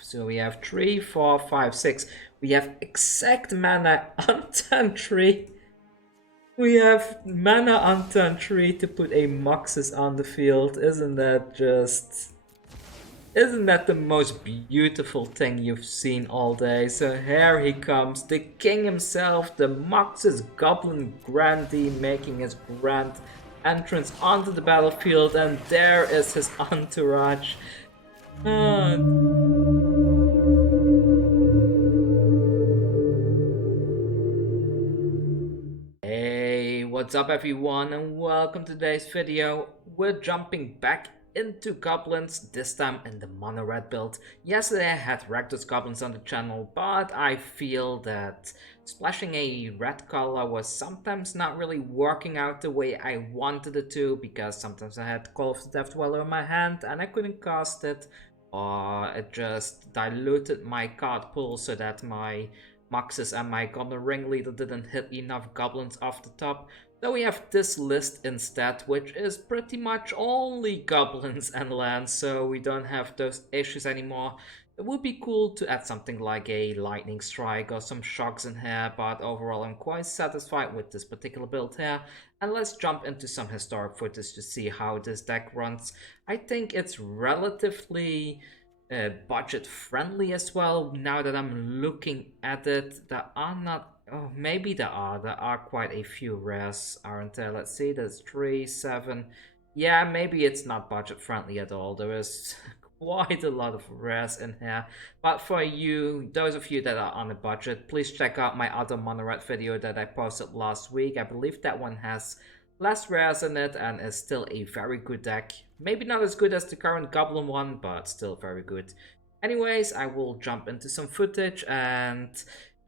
So we have 3, 4, 5, 6. We have exact mana on turn 3. We have mana on turn 3 to put a Muxus on the field. Isn't that just... Isn't that the most beautiful thing you've seen all day? So here he comes, the king himself, the Muxus Goblin Grandee, making his grand entrance onto the battlefield, and there is his entourage. Hey, what's up everyone, and welcome to today's video. We're jumping back into goblins, this time in the mono red build. Yesterday I had Rakdos goblins on the channel, but I feel that splashing a red color was sometimes not really working out the way I wanted it to, because sometimes I had Call of the Death Dweller in my hand and I couldn't cast it, or it just diluted my card pool so that my Muxus and my Goblin Ringleader didn't hit enough goblins off the top. So we have this list instead, which is pretty much only goblins and lands, so we don't have those issues anymore. It would be cool to add something like a lightning strike or some shocks in here, but overall I'm quite satisfied with this particular build here. And let's jump into some historic footage to see how this deck runs. I think it's relatively budget friendly as well. Now that I'm looking at it, there are not... Oh, maybe there are quite a few rares, aren't there? Let's see, there's 3, 7. Yeah, maybe it's not budget friendly at all. There is quite a lot of rares in here. But for you, those of you that are on a budget, please check out my other mono red video that I posted last week. I believe that one has less rares in it and is still a very good deck. Maybe not as good as the current Goblin one, but still very good. Anyways, I will jump into some footage, and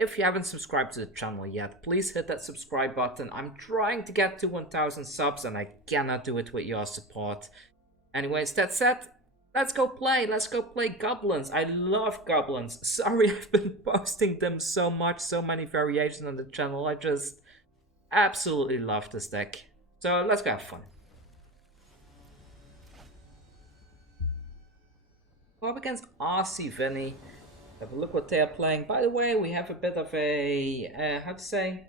if you haven't subscribed to the channel yet, please hit that subscribe button. I'm trying to get to 1000 subs and I cannot do it with your support. Anyways, that said, let's go play goblins. I love goblins. Sorry I've been posting them so much, so many variations on the channel. I just absolutely love this deck. So let's go have fun. Go up against RC Vinny. Have a look what they are playing. By the way, we have a bit of a, how to say?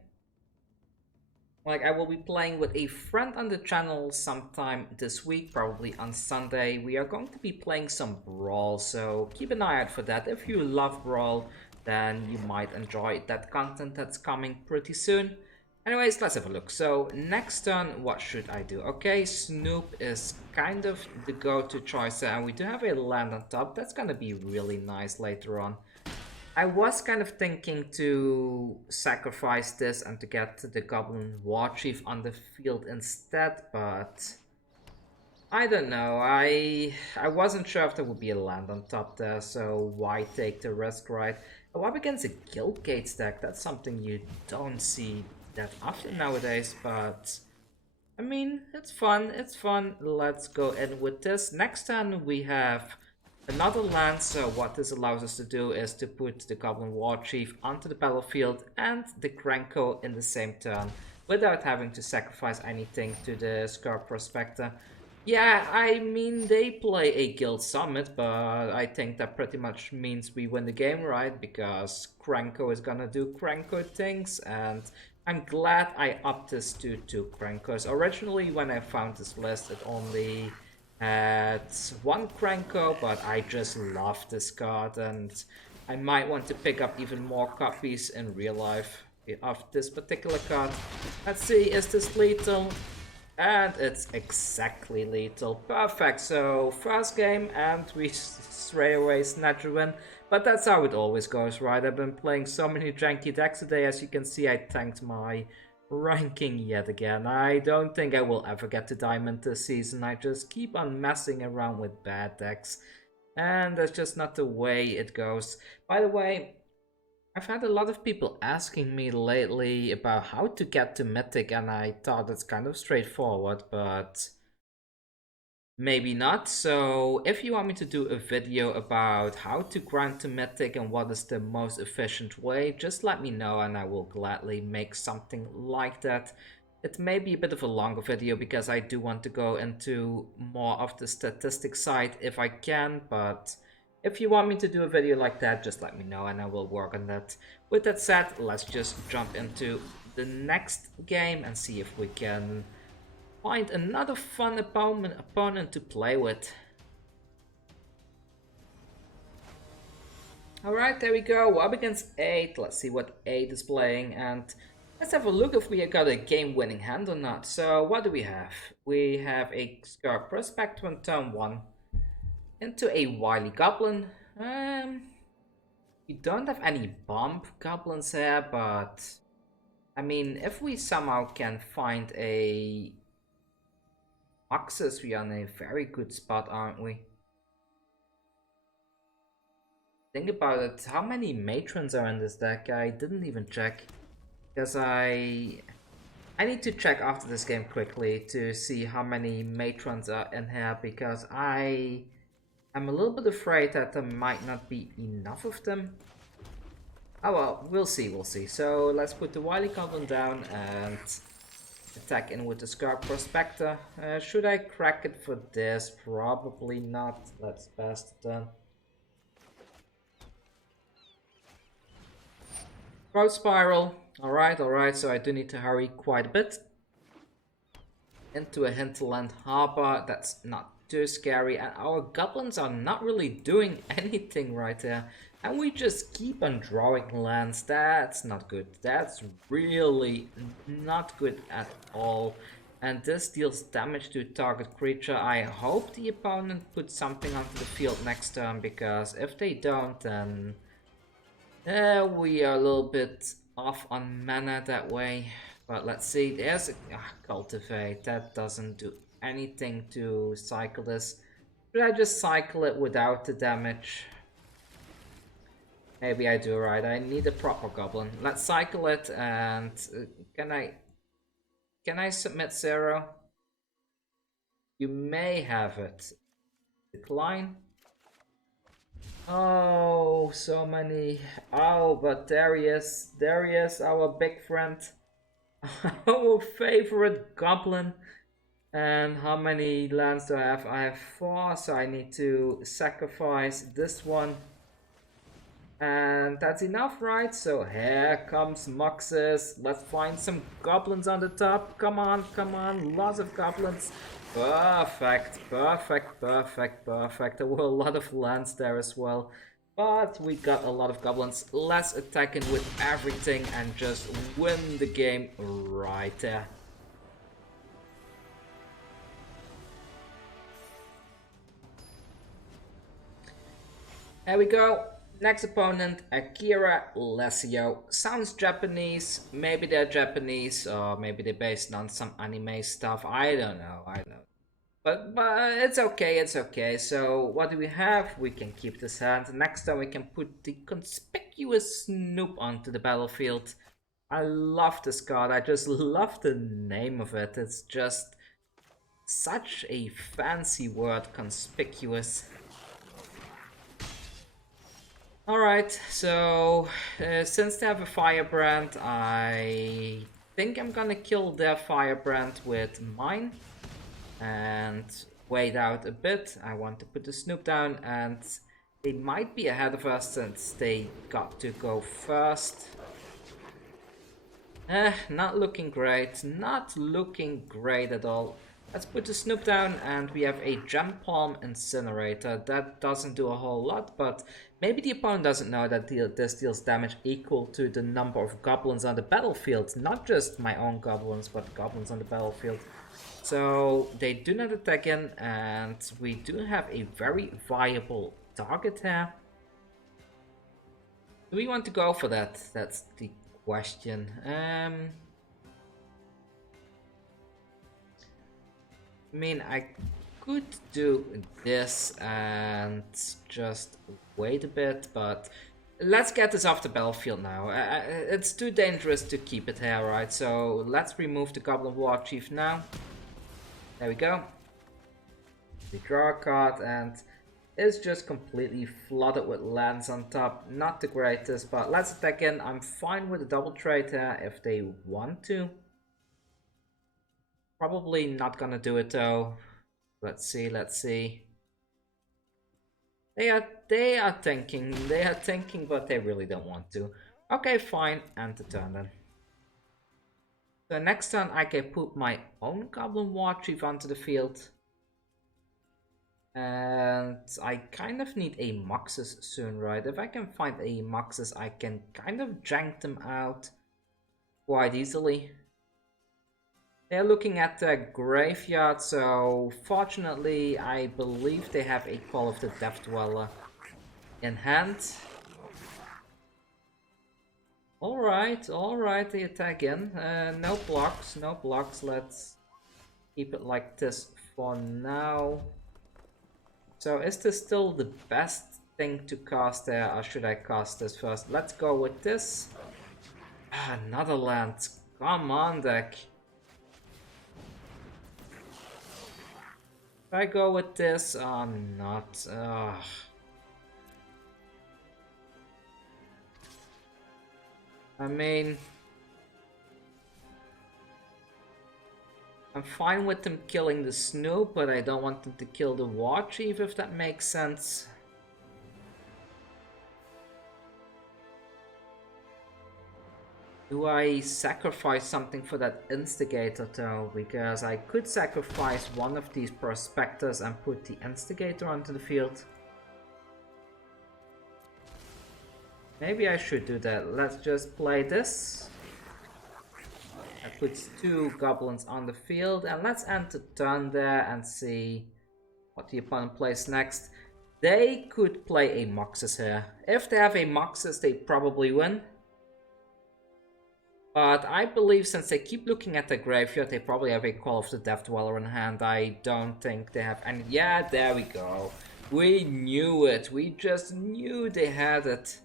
Like, I will be playing with a friend on the channel sometime this week, probably on Sunday. We are going to be playing some Brawl, so keep an eye out for that. If you love Brawl, then you might enjoy that content that's coming pretty soon. Anyways, let's have a look. So, next turn, what should I do? Okay, Snoop is kind of the go-to choice there, and we do have a land on top. That's gonna be really nice later on. I was kind of thinking to sacrifice this and to get the Goblin Warchief on the field instead, but I don't know. I wasn't sure if there would be a land on top there, so why take the risk, right? Oh, up against a Guildgate deck, that's something you don't see that often nowadays, but I mean, it's fun, it's fun. Let's go in with this. Next turn we have another land, so what this allows us to do is to put the Goblin Warchief onto the battlefield and the Krenko in the same turn without having to sacrifice anything to the Skirk Prospector. Yeah, I mean, they play a guild summit, but I think that pretty much means we win the game, right? Because Krenko is gonna do Krenko things, and I'm glad I upped this to 2 Krenkos. Originally, when I found this list, it only had 1 Krenko, but I just love this card, and I might want to pick up even more copies in real life of this particular card. Let's see, is this lethal? And it's exactly lethal. Perfect. So first game and we straight away snatch a win. But that's how it always goes, right? I've been playing so many janky decks today. As you can see, I tanked my ranking yet again. I don't think I will ever get to Diamond this season. I just keep on messing around with bad decks. And that's just not the way it goes. By the way, I've had a lot of people asking me lately about how to get to Mythic, and I thought it's kind of straightforward, but maybe not. So if you want me to do a video about how to grind to Mythic and what is the most efficient way, just let me know and I will gladly make something like that. It may be a bit of a longer video because I do want to go into more of the statistic side if I can, but If you want me to do a video like that, just let me know and I will work on that. With that said, let's just jump into the next game and see if we can find another fun opponent to play with. Alright, there we go. Up against 8. Let's see what 8 is playing and let's have a look if we got a game-winning hand or not. So, what do we have? We have a Skirk Prospector on turn 1 into a Wily Goblin. We don't have any bomb goblins here, but I mean, if we somehow can find a Muxus, we are in a very good spot, aren't we? Think about it, how many matrons are in this deck? I didn't even check. Because I need to check after this game quickly to see how many matrons are in here, because I'm a little bit afraid that there might not be enough of them. Oh well, we'll see, we'll see. So let's put the Wily Goblin down and attack in with the Skirk Prospector. Should I crack it for this? Probably not. Let's pass the turn. Growth Spiral. Alright, so I do need to hurry quite a bit. Into a Hinterland Harbor, that's not too scary. And our goblins are not really doing anything right there. And we just keep on drawing lands. That's not good. That's really not good at all. And this deals damage to target creature. I hope the opponent puts something onto the field next turn, because if they don't, then we are a little bit off on mana that way. But let's see, there's a Cultivate. That doesn't do anything to cycle this. Should I just cycle it without the damage? Maybe I do, right? I need a proper goblin. Let's cycle it, and can I submit 0? You may have it. Decline. Oh, so many. Oh, but there he is. There he is, our big friend. Our favorite goblin. And how many lands do I have? I have 4, so I need to sacrifice this one. And that's enough, right? So here comes Muxus. Let's find some goblins on the top. Come on, come on. Lots of goblins. Perfect, perfect, perfect, perfect. There were a lot of lands there as well. But we got a lot of goblins. Let's attack in with everything and just win the game right there. There we go. Next opponent, Akira Lesio. Sounds Japanese. Maybe they're Japanese, or maybe they're based on some anime stuff. I don't know. But it's okay, it's okay. So what do we have? We can keep this hand. Next time we can put the Conspicuous Snoop onto the battlefield. I love this card. I just love the name of it. It's just such a fancy word, conspicuous. Alright, so since they have a Firebrand, I think I'm gonna kill their Firebrand with mine. And wait out a bit. I want to put the Snoop down, and they might be ahead of us since they got to go first. Not looking great. Not looking great at all. Let's put the Snoop down, and we have a Gempalm Incinerator. That doesn't do a whole lot, but maybe the opponent doesn't know that this deals damage equal to the number of goblins on the battlefield. Not just my own goblins, but goblins on the battlefield. So they do not attack in, and we do have a very viable target here. Do we want to go for that? That's the question. I mean, I could do this and just wait a bit, but let's get this off the battlefield now. It's too dangerous to keep it here, right? So let's remove the Goblin Warchief now. There we go. We draw a card, and it's just completely flooded with lands on top. Not the greatest, but let's attack in. I'm fine with a double trade here if they want to. Probably not gonna do it though. Let's see, let's see. They are thinking, but they really don't want to. Okay, fine, end the turn then. So next turn I can put my own Goblin Warchief onto the field. And I kind of need a Muxus soon, right? If I can find a Muxus, I can kind of jank them out quite easily. They're looking at the graveyard, so fortunately I believe they have a Call of the Death Dweller in hand. Alright, they attack in. No blocks, let's keep it like this for now. So is this still the best thing to cast there, or should I cast this first? Let's go with this. Another land. Come on, deck. If I go with this or not? I mean, I'm fine with them killing the Snoop, but I don't want them to kill the Warchief, if that makes sense. Do I sacrifice something for that Instigator though? Because I could sacrifice one of these Prospectors and put the Instigator onto the field. Maybe I should do that. Let's just play this. That puts 2 goblins on the field, and let's end the turn there and see what the opponent plays next. They could play a Muxus here. If they have a Muxus, they probably win. But I believe since they keep looking at the graveyard, they probably have a Call of the Death Dweller in hand. I don't think they have any. Yeah, there we go. We knew it. We just knew they had it.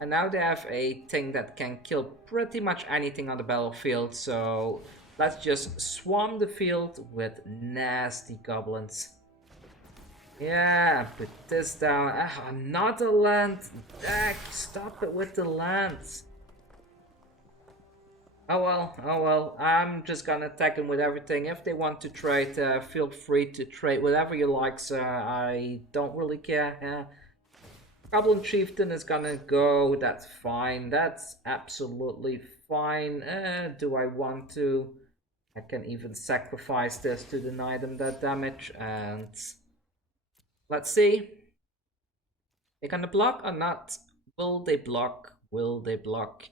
And now they have a thing that can kill pretty much anything on the battlefield. So let's just swarm the field with nasty goblins. Yeah, put this down. Another land. Deck, stop it with the lands. Oh well, I'm just gonna attack them with everything. If they want to trade, feel free to trade whatever you like, sir. I don't really care. Goblin Chieftain is gonna go, that's fine, that's absolutely fine. Do I want to? I can even sacrifice this to deny them that damage, and let's see. They're gonna block or not? Will they block? Will they block?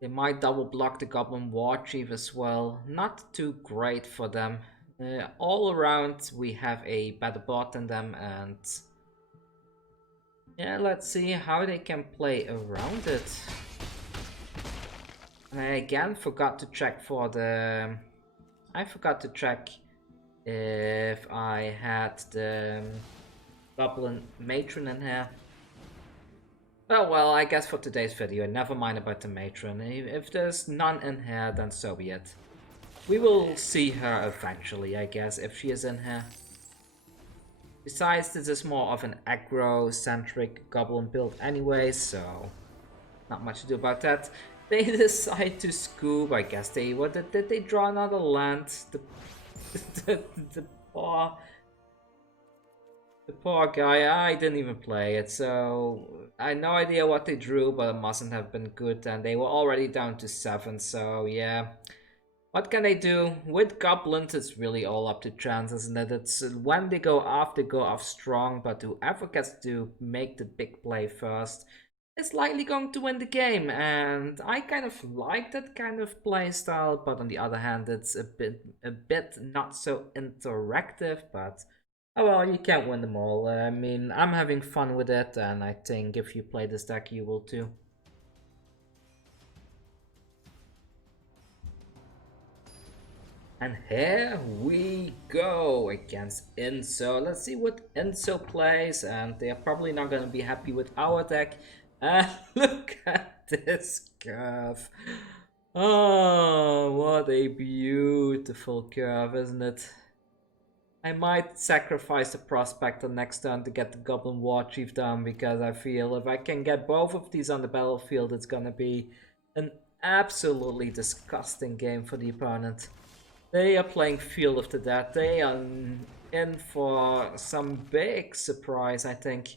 They might double block the Goblin Warchief as well. Not too great for them. All around we have a better board than them, and yeah, let's see how they can play around it. And I again forgot to check for the... I forgot to check if I had the Goblin Matron in here. Oh well, I guess for today's video, never mind about the Matron. If there's none in here, then so be it. We will see her eventually, I guess, if she is in here. Besides, this is more of an aggro-centric Goblin build anyway, so not much to do about that. They decide to scoop, I guess they... What did they draw another land? The poor guy, I didn't even play it, so I had no idea what they drew, but it mustn't have been good, and they were already down to 7, so yeah. What can they do? With goblins, it's really all up to chance, isn't it? It's when they go off strong, but whoever gets to make the big play first is likely going to win the game, and I kind of like that kind of play style, but on the other hand, it's a bit not so interactive, but oh well, you can't win them all. I mean, I'm having fun with it, and I think if you play this deck, you will too. And here we go against Inso. Let's see what Inso plays, and they're probably not going to be happy with our deck. Look at this curve. Oh, what a beautiful curve, isn't it? I might sacrifice the Prospector next turn to get the Goblin Warchief down, because I feel if I can get both of these on the battlefield, it's gonna be an absolutely disgusting game for the opponent. They are playing Field of the Dead. They are in for some big surprise, I think.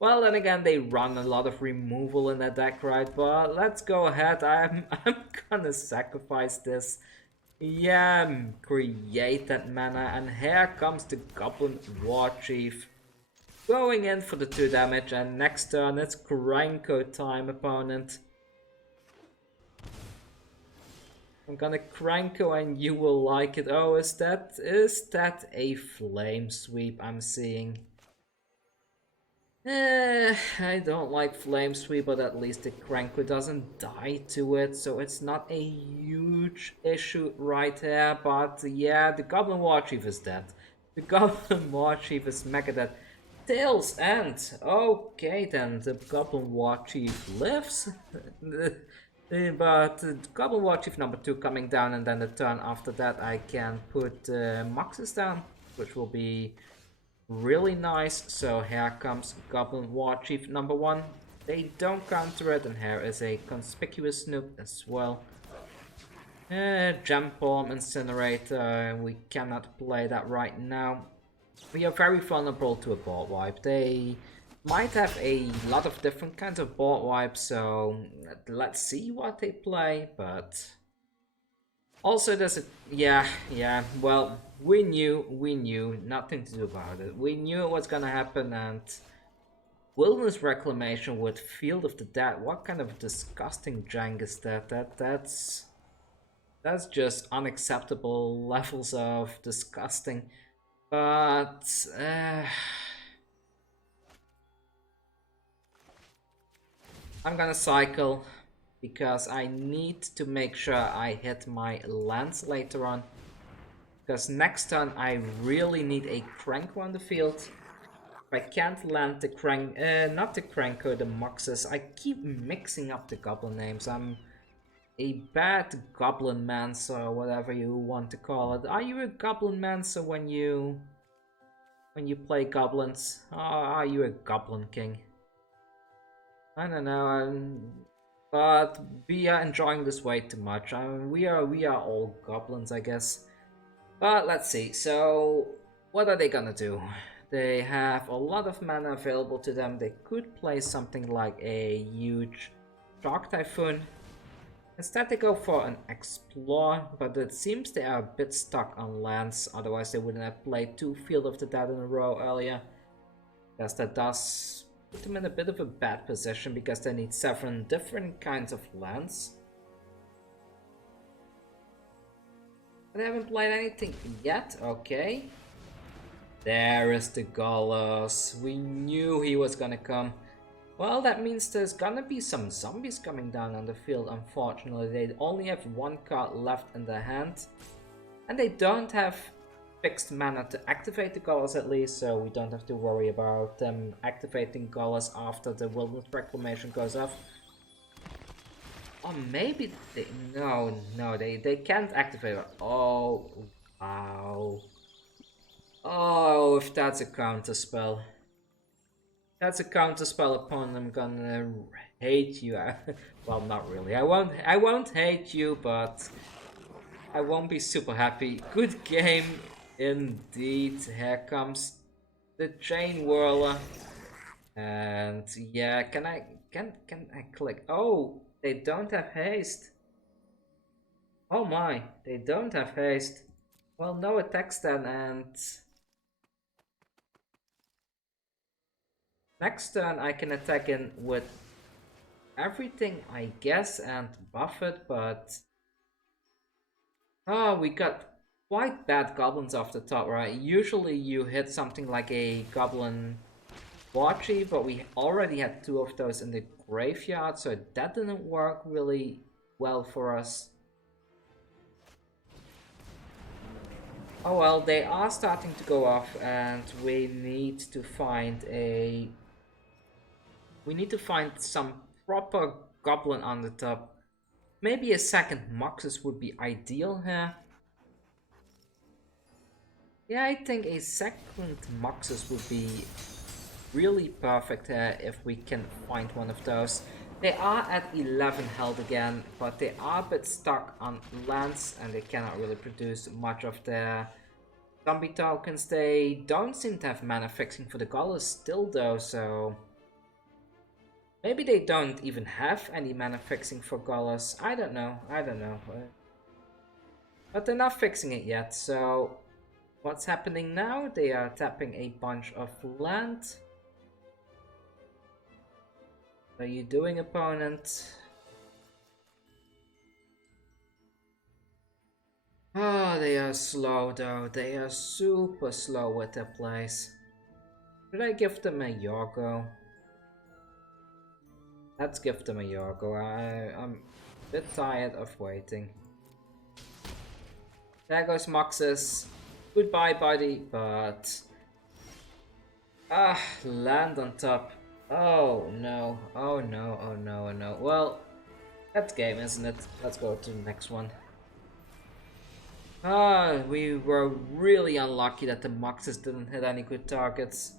Well, then again, they run a lot of removal in their deck, right? But let's go ahead. I'm gonna sacrifice this. Yeah, create that mana, and here comes the Goblin Warchief. Going in for the 2 damage, and next turn it's Krenko time, opponent. I'm gonna Krenko and you will like it. Oh, is that a flame sweep I'm seeing? I don't like flame sweep, but at least the Krenko doesn't die to it, so it's not a huge issue right here. But yeah, the Goblin Warchief is dead. The Goblin Warchief is mega dead. Tails End. Okay, then the Goblin Warchief lives. But Goblin Warchief number 2 coming down, and then the turn after that I can put Muxus down, which will be really nice. So here comes Goblin Warchief number 1. They don't counter it, and here is a Conspicuous Snoop as well. Gempalm Incinerator, we cannot play that right now. We are very vulnerable to a board wipe. They might have a lot of different kinds of board wipes, so let's see what they play. But also there's a yeah, well, we knew nothing to do about it. We knew it was gonna happen, and Wilderness Reclamation with Field of the Dead. What kind of disgusting jank is that? That's just unacceptable levels of disgusting. But I'm gonna cycle because I need to make sure I hit my lands later on. Because next turn I really need a Krenko on the field. If I can't land the not the Krenko, the Muxus. I keep mixing up the goblin names. I'm a bad goblin mancer, or whatever you want to call it. Are you a goblin mancer when you play goblins? Or are you a goblin king? I don't know, but we are enjoying this way too much. We are all goblins, I guess. But let's see. So what are they gonna do? They have a lot of mana available to them. They could play something like a huge Shark Typhoon. Instead they go for an Explore, but it seems they are a bit stuck on lands, otherwise they wouldn't have played 2 Field of the Dead in a row earlier. Because that does put them in a bit of a bad position, because they need 7 different kinds of lands. But they haven't played anything yet, okay. There is the Golos. We knew he was gonna come. Well, that means there's gonna be some zombies coming down on the field, unfortunately. They only have 1 card left in their hand. And they don't have fixed mana to activate the Golos at least, so we don't have to worry about them activating Golos after the Wilderness Reclamation goes off. Or maybe they... No, they can't activate it. Oh, wow. Oh, if that's a counter spell. That's a counter spell upon I'm gonna hate you. Well, not really. I won't hate you, but I won't be super happy. Good game indeed. Here comes the Chainwhirler. And yeah, can I click? Oh, they don't have haste. Oh my, they don't have haste. Well, no attacks then, and next turn I can attack in with everything, I guess, and buff it, but... Oh, we got quite bad goblins off the top, right? Usually you hit something like a Goblin Warchief, but we already had 2 of those in the graveyard, so that didn't work really well for us. Oh well, they are starting to go off, and we need to find a... We need to find some proper goblin on the top. Maybe a second Muxus would be ideal here. Yeah, I think a second Muxus would be really perfect here if we can find one of those. They are at 11 health again, but they are a bit stuck on lands and they cannot really produce much of their zombie tokens, they don't seem to have mana fixing for the Goblins still though, so... Maybe they don't even have any mana fixing for Goblins. I don't know. But they're not fixing it yet, so... What's happening now? They are tapping a bunch of land. What are you doing, opponent? Oh, they are slow though. They are super slow with their plays. Should I give them a Yorgo? Let's give them a Yorgo. I'm a bit tired of waiting. There goes Muxus. Goodbye, buddy, but... land on top. Oh no, oh no, oh no, oh no. Well, that's game, isn't it? Let's go to the next one. We were really unlucky that the Muxus didn't hit any good targets.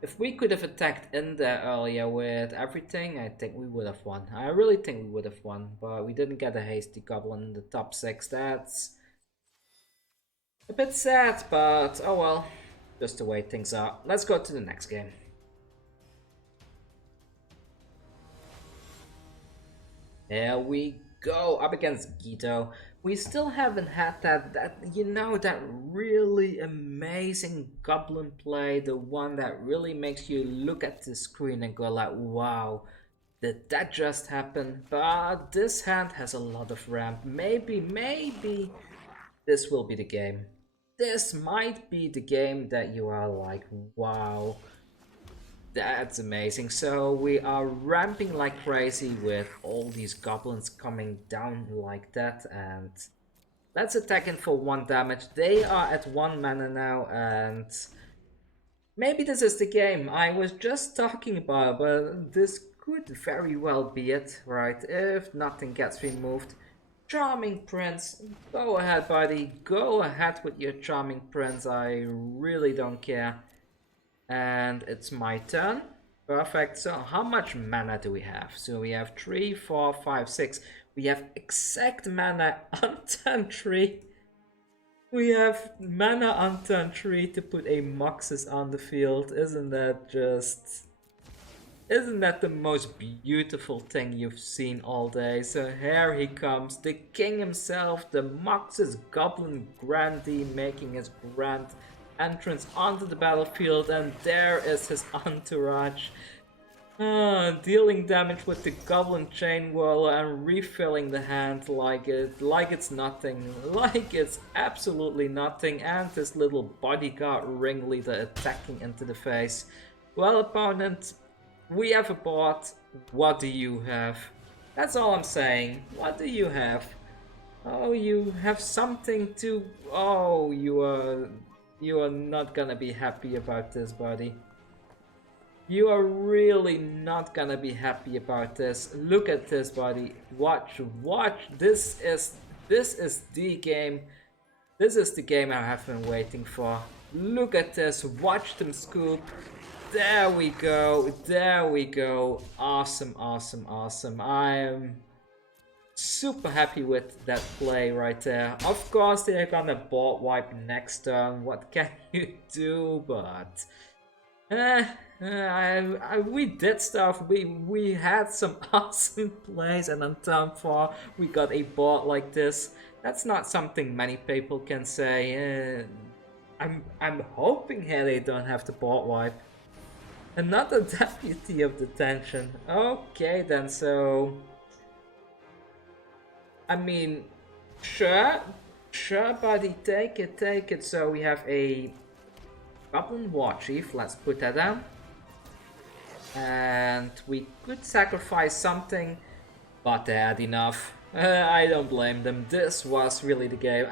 If we could have attacked in there earlier with everything, I think we would have won. I really think we would have won, but we didn't get a hasty goblin in the top 6. That's a bit sad, but oh well. Just the way things are. Let's go to the next game. There we go, up against Gito. We still haven't had that really amazing goblin play, the one that really makes you look at the screen and go like, wow, did that just happen? But this hand has a lot of ramp. Maybe this will be the game. This might be the game that you are like, wow, that's amazing. So we are ramping like crazy with all these goblins coming down like that, and let's attack in for 1 damage. They are at 1 mana now, and maybe this is the game I was just talking about, but this could very well be it, right? If nothing gets removed. Charming Prince, go ahead, buddy. Go ahead with your Charming Prince. I really don't care. And it's my turn. Perfect. So how much mana do we have? So we have 3, 4, 5, 6. We have exact mana on turn 3. We have mana on turn 3 to put a Muxus on the field. Isn't that the most beautiful thing you've seen all day? So here he comes, the king himself, the Muxus Goblin Grandee, making his grand entrance onto the battlefield, and there is his entourage. Dealing damage with the Goblin Chainwhirler and refilling the hand like it's nothing, like it's absolutely nothing, and this little bodyguard ringleader attacking into the face. Well, opponent, we have a board. What do you have? That's all I'm saying. What do you have? Oh, you have something to... Oh, you are not gonna be happy about this, buddy. You are really not gonna be happy about this. Look at this, buddy. Watch. This is the game. This is the game I have been waiting for. Look at this. Watch them scoop. There we go. Awesome. I am super happy with that play right there. Of course, they're gonna board wipe next turn. What can you do? But we did stuff. We had some awesome plays, and on turn 4 we got a board like this. That's not something many people can say. I'm hoping here they don't have to board wipe. Another deputy of detention. Okay then, so I mean, sure, buddy, take it. So we have a Goblin Warchief. Let's put that down. And we could sacrifice something, but they had enough. I don't blame them. This was really the game.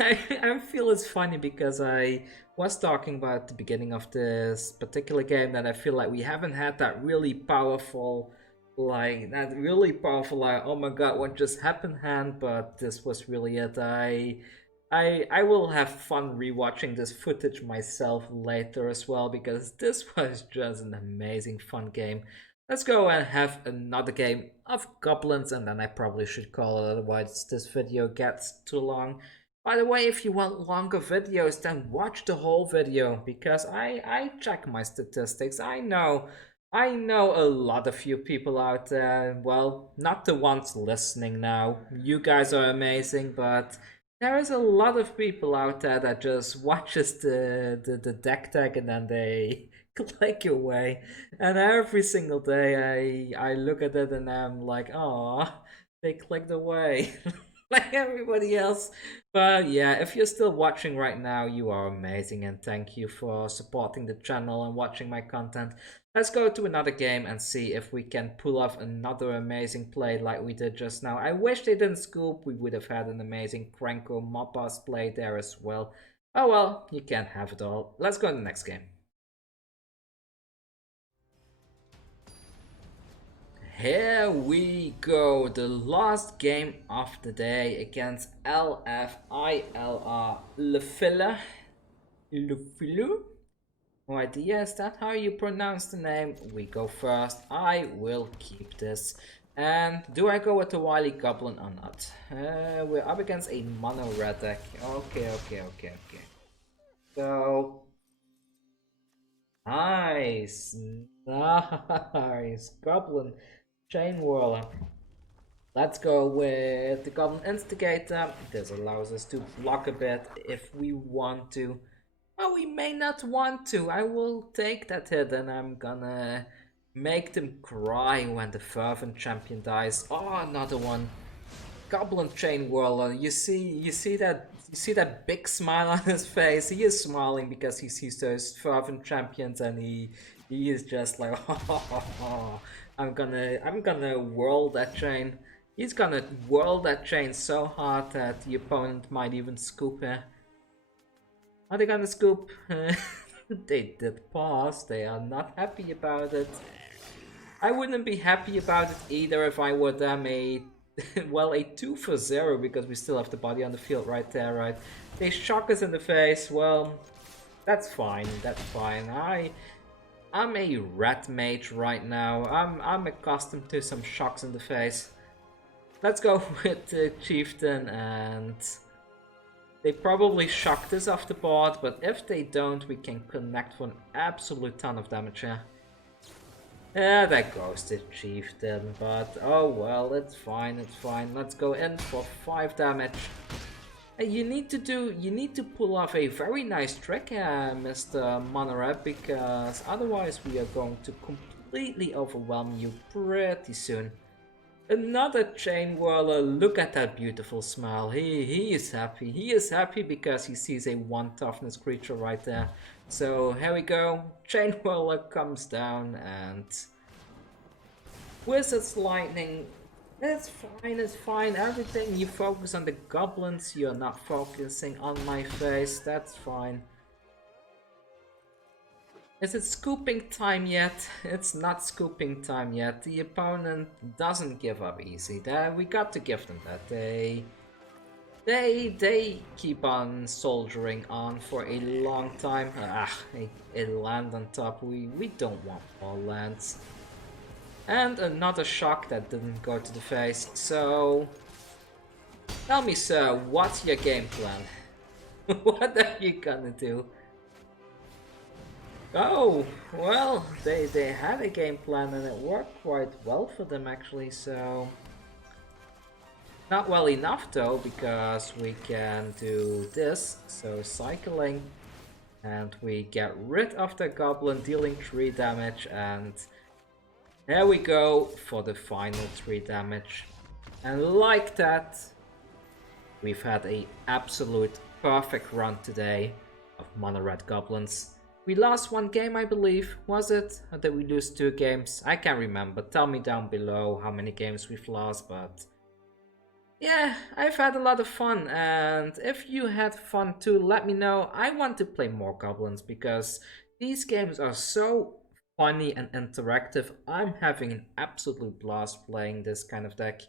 I feel it's funny because I was talking about at the beginning of this particular game that I feel like we haven't had that really powerful, like oh my god, what just happened hand, but this was really it. I will have fun rewatching this footage myself later as well, because this was just an amazing fun game. Let's go and have another game of goblins, and then I probably should call it, otherwise this video gets too long. By the way, if you want longer videos, then watch the whole video because I check my statistics. I know a lot of you people out there. Well, not the ones listening now. You guys are amazing, but there is a lot of people out there that just watches the deck tag and then they click away. And every single day I look at it and I'm like, oh, they clicked away. Like everybody else. But yeah, if you're still watching right now, you are amazing and thank you for supporting the channel and watching my content. Let's go to another game and see if we can pull off another amazing play like we did just now. I wish they didn't scoop, we would have had an amazing Krenko Moppas play there as well. Oh well, you can't have it all. Let's go to the next game. Here we go, the last game of the day against LFILR Lefilla. No idea, is that how you pronounce the name? We go first, I will keep this. And do I go with the Wily Goblin or not? We're up against a mono red deck. Okay. So... Nice! Goblin Chainwhirler. Let's go with the Goblin Instigator. This allows us to block a bit if we want to. Well, we may not want to. I will take that hit and I'm gonna make them cry when the Fervent Champion dies. Oh, another one. Goblin Chainwhirler. You see that big smile on his face. He is smiling because he sees those Fervent Champions and he is just like, oh, I'm gonna whirl that chain. He's gonna whirl that chain so hard that the opponent might even scoop here. Are they gonna scoop? They did pause. They are not happy about it. I wouldn't be happy about it either if I were them. Well, a 2 for 0 because we still have the body on the field right there, right? They shock us in the face. Well, that's fine. That's fine. I'm a red mage right now. I'm accustomed to some shocks in the face. Let's go with the Chieftain, and they probably shocked us off the board, but if they don't, we can connect for an absolute ton of damage here. Yeah, that goes to Chieftain, but oh well, it's fine, it's fine. Let's go in for 5 damage. You need to pull off a very nice trick, Mr. Monored, because otherwise we are going to completely overwhelm you pretty soon. Another Chainwhirler, look at that beautiful smile. He is happy. He is happy because he sees a 1 toughness creature right there. So here we go. Chainwhirler comes down and Wizard's Lightning. It's fine, it's fine. Everything you focus on the goblins, you're not focusing on my face. That's fine. Is it scooping time yet? It's not scooping time yet. The opponent doesn't give up easy. We got to give them that. They keep on soldiering on for a long time. A land on top. We don't want more lands. And another shock that didn't go to the face. So tell me, sir, what's your game plan? What are you gonna do? Oh, well, they had a game plan and it worked quite well for them actually, so... Not well enough though, because we can do this, so cycling, and we get rid of the goblin, dealing 3 damage, and there we go for the final 3 damage. And like that, we've had a absolute perfect run today of Mono Red Goblins. We lost 1 game, I believe, was it? Or did we lose 2 games? I can't remember. Tell me down below how many games we've lost, but... yeah, I've had a lot of fun, and if you had fun too, let me know. I want to play more Goblins, because these games are so funny and interactive. I'm having an absolute blast playing this kind of deck.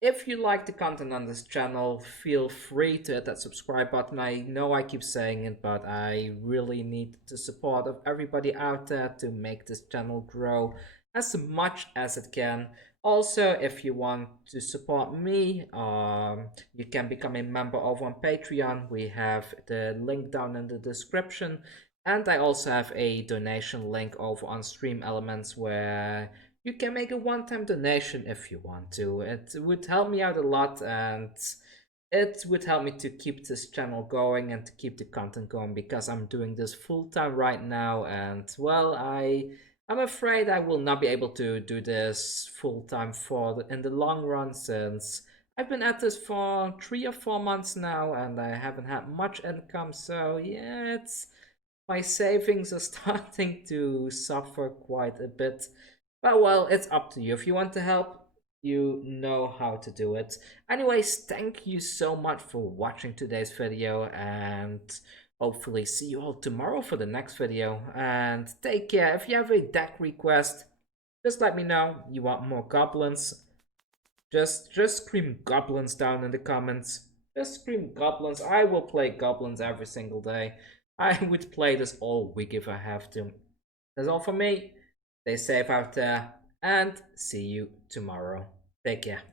If you like the content on this channel, feel free to hit that subscribe button. I know I keep saying it, but I really need the support of everybody out there to make this channel grow. as much as it can. Also, if you want to support me, you can become a member over on Patreon. We have the link down in the description. And I also have a donation link over on Stream Elements where you can make a one-time donation if you want to. It would help me out a lot, and it would help me to keep this channel going and to keep the content going, because I'm doing this full-time right now, and well, I'm afraid I will not be able to do this full-time in the long run, since I've been at this for 3 or 4 months now and I haven't had much income. So yeah, it's my savings are starting to suffer quite a bit. But well, it's up to you. If you want to help, you know how to do it. Anyways, thank you so much for watching today's video, and hopefully see you all tomorrow for the next video. And take care. If you have a deck request, just let me know. You want more goblins? Just scream goblins down in the comments. Just scream goblins. I will play goblins every single day. I would play this all week if I have to. That's all for me. Stay safe out there, and see you tomorrow. Take care.